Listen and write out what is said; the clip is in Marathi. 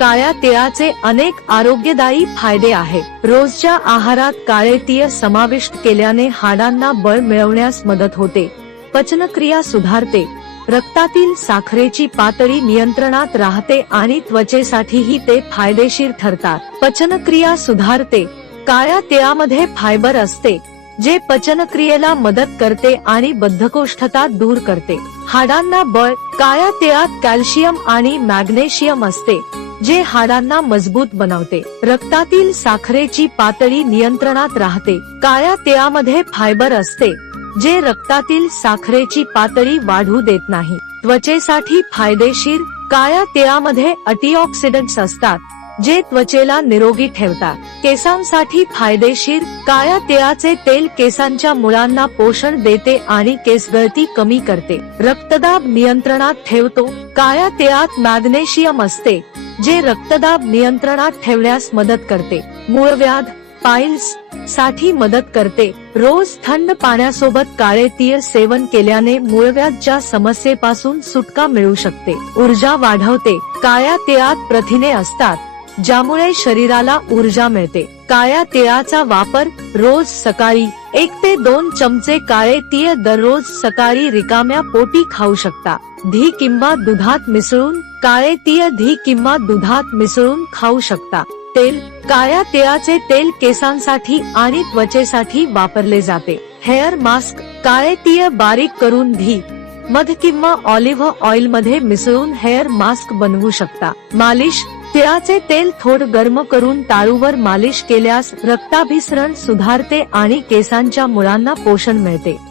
काळ्या तिळाचे अनेक आरोग्यदायी फायदे आहेत रोजच्या आहारात काळे तीळ समाविष्ट केल्याने हाडांना बळ मिळवण्यास मदत होते. पचनक्रिया सुधारते. रक्तातील साखरेची पातळी नियंत्रणात राहते आणि त्वचेसाठीही ते फायदेशीर ठरतात. पचनक्रिया सुधारते. काळ्या तिळामध्ये फायबर असते जे पचनक्रियेला मदत करते आणि बद्धकोष्ठता दूर करते. हाडांना बळ काळ्या तिळात कॅल्शियम आणि मॅग्नेशियम असते. जे हाडांना मजबूत बनवते. रक्तातील साखरेची पातळी नियंत्रणात राहते. काळ्या तेळामध्ये फायबर असते जे रक्तातील साखरेची पातळी वाढू देत नाही. त्वचेसाठी फायदेशीर काळ्या तेळामध्ये अँटीऑक्सिडंट्स असतात जे त्वचेला निरोगी ठेवतात. केसांसाठी फायदेशीर काळ्या तिळाचे तेल केसांच्या मुळांना पोषण देते आणि केसगळती कमी करते. रक्तदाब नियंत्रणात ठेवतो. काळ्या तिळात मॅग्नेशियम असते जे रक्तदाब नियंत्रणात ठेवण्यास मदत करते. मूळव्याध पाइल्ससाठी मदत करते. रोज थंड पाण्यासोबत काळे तीळ सेवन केल्याने मूळव्याधच्या समस्येपासून सुटका मिळू शकते. ऊर्जा वाढवते. काळ्या तिळात प्रथिने असतात. ज्यामुळे शरीराला ऊर्जा मिळते. काळ्या तिळाचा वापर रोज सकाळी एक ते दोन चमचे काळे तीळ दररोज सकाळी रिकाम्या पोटी खाऊ शकता. धी किंवा दुधात मिसळून काळे तीळ धी किंवा दुधात मिसळून खाऊ शकता. तेल काळ्या तिळाचे तेल केसांसाठी आणि त्वचेसाठी वापरले जाते. हेअर मास्क काळे तीळ बारीक करून धी मध किंवा ऑलिव्ह ऑइलमध्ये मिसळून हेअर मास्क बनवू शकता. मालिश तिळाचे तेल थोड गर्म करून टाळूवर मालिश केल्यास रक्ताभिसरण सुधारते आणि केसांच्या मुळांना पोषण मिळते.